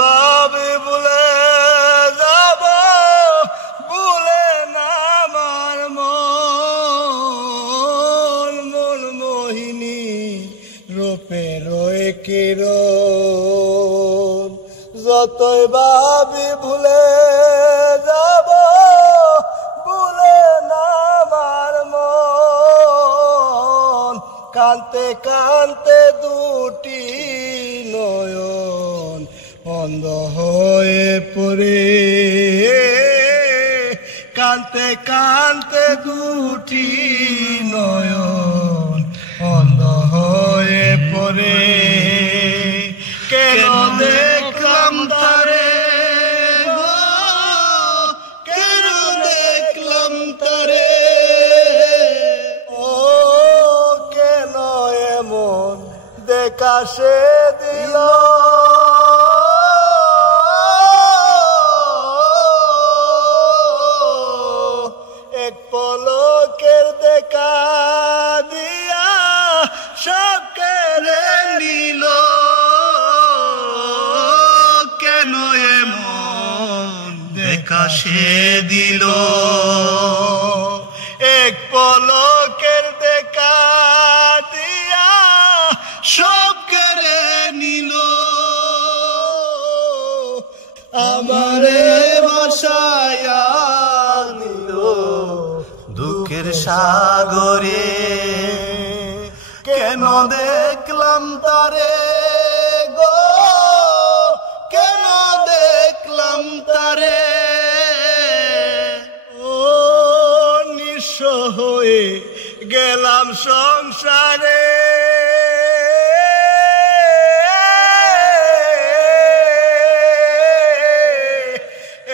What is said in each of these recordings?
ভাবে ভুলে যাব, ভুলে না আমার মন, মন মোহিনী রূপে রয়ে কিরণ। যতই ভাবি ভুলে যাব, ভুলে না আমার মন। কানতে কানতে দুটি নয়ন অন্ধ হয়ে পড়ে, কানতে কানতে দুটি নয়ন অন্ধ হয়ে পড়ে। কেন দেখলাম তারে গো, কেন দেখলাম তারে, ও কেন এমন দেখা সে দিল। এক পলকের দেখা দিয়া সব কেড়ে নিল। কেন এমন দেখা সে দিল। এক পলকের দেখা দিয়া সব কেড়ে নিল। আমারে ভাসায়া নিল দুঃখের সাগরে। কেন দেখলাম তারে গো, কেন দেখলাম তারে, ও নিঃস্ব হয়ে গেলাম সংসারে।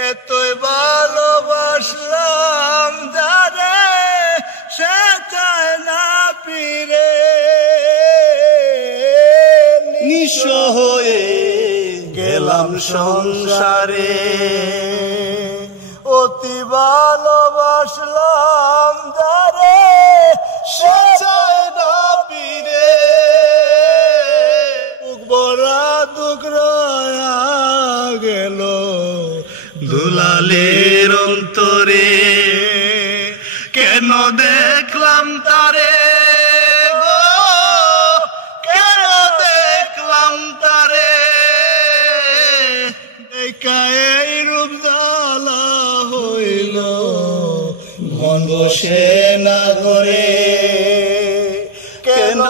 এতই ভালোবাসলাম যারে, সে চায় না ফিরে। নিঃস্ব হয়ে গেলাম সংসারে। অতি ভালোবাসলাম যারে, সে চায় না ফিরে। বুক ভরা দুঃখ রয়া গেল দুলালের অন্তরে। কেন দেখলাম তারে গো, কেন দেখলাম তারে, এই রূপ জ্বালা হইল মন বসে না ঘরে। কেন